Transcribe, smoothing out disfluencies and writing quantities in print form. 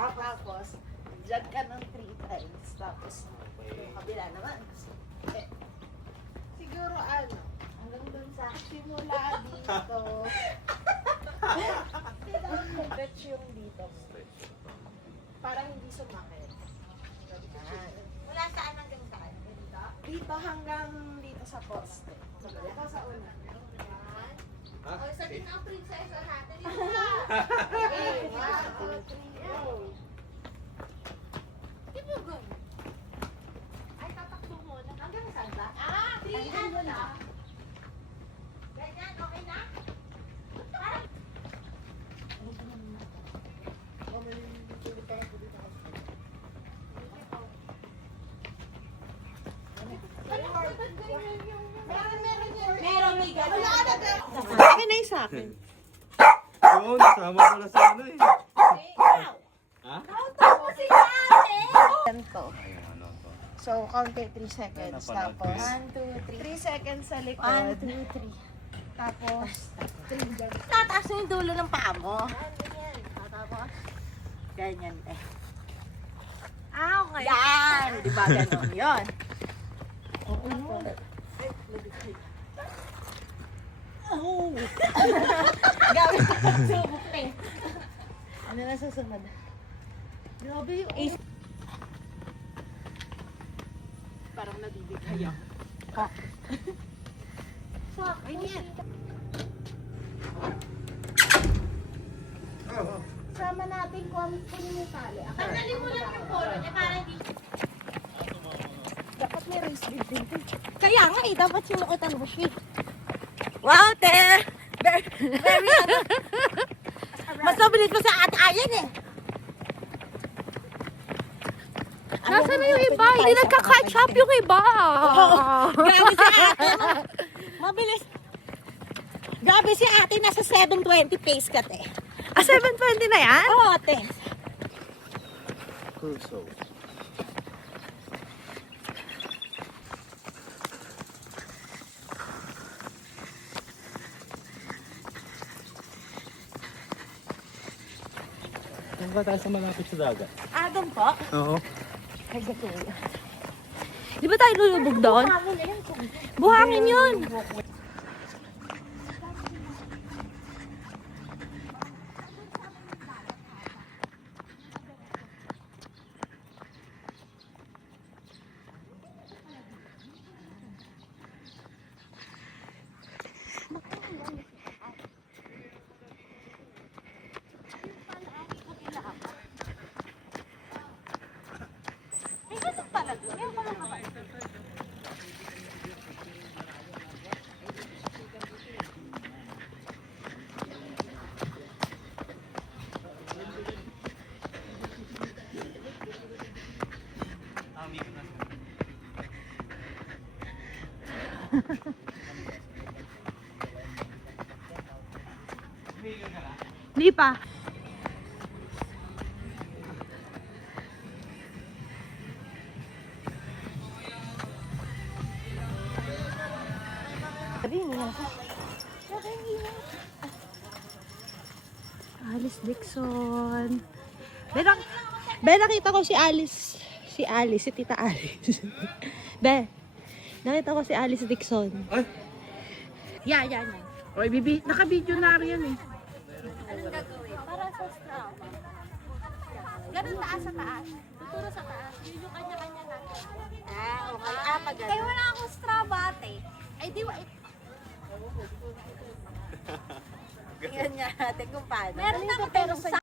Tapos, dyan ka ng 3 times. Tapos, yung kabila naman. Eh, siguro hanggang dun sa simula dito. Stretch yung dito. Parang hindi sumakit. Wala saan hanggang saan? Dito? Dito hanggang dito sa poste. Ito sa una. O, isa din ang princess natin. Dito na! Okay, 1, 2, 3, go. Di ba gano'n? Ay, tatakbo muna. Hanggang saan ba? 3 ano na? Ganyan, okay na? Parang Meron may gano'n. Akin na yung sa akin. Oo, nasama pala sa ano eh. Ha? si ate! Ganito. Ayun, ano to. So, count 3 seconds. Napanood ko Tapos, yun. 3 seconds sa likod. 1, 2, 3. Tapos, 3 dyan. Tataas mo yung dulo ng paa mo. Tapos, ganyan eh. Okay. Yan! Di ba gano'n? Yun. Gawin ko pagsubok na eh. Ano na susunod? Grabe yung... Parang nabibigay ako. Ay, yan. Sama natin kung kunin yung tali. Tanggalin mo lang yung polo niya para hindi... Dapat may race building. Kaya nga eh, dapat sinuotan mo siya. Wow, te! Very ano. Mas mabilis pa sa atayan eh. Nasaan na yung iba? Hindi nagka-catch up yung iba. Grabe si ate. Mabilis. Grabe si ate, nasa 720 pace ka, te. 7:20 na yan? Oo, te. Crusoe. Saan ba tayo sa malapit sa dagat? Doon po. Oo. Ay, gatulo. Di ba tayo lulubog doon? Buhangin yun. Di pa. Alice Dixon. Nakita ko si Alice. Si Tita Alice. Nakita ko si Alice Dixon. Ay! Yan. Oy, bibi, naka-video na rin yan eh. Anong gagawin? Para sa straw. Ganun taas sa taas. Tuturo sa taas. Yun yung kanya-kanya natin. Okay. Pag kaya wala akong straw bate. Ay, di ba? Tingnan niya natin kung paano. Meron naman pero sa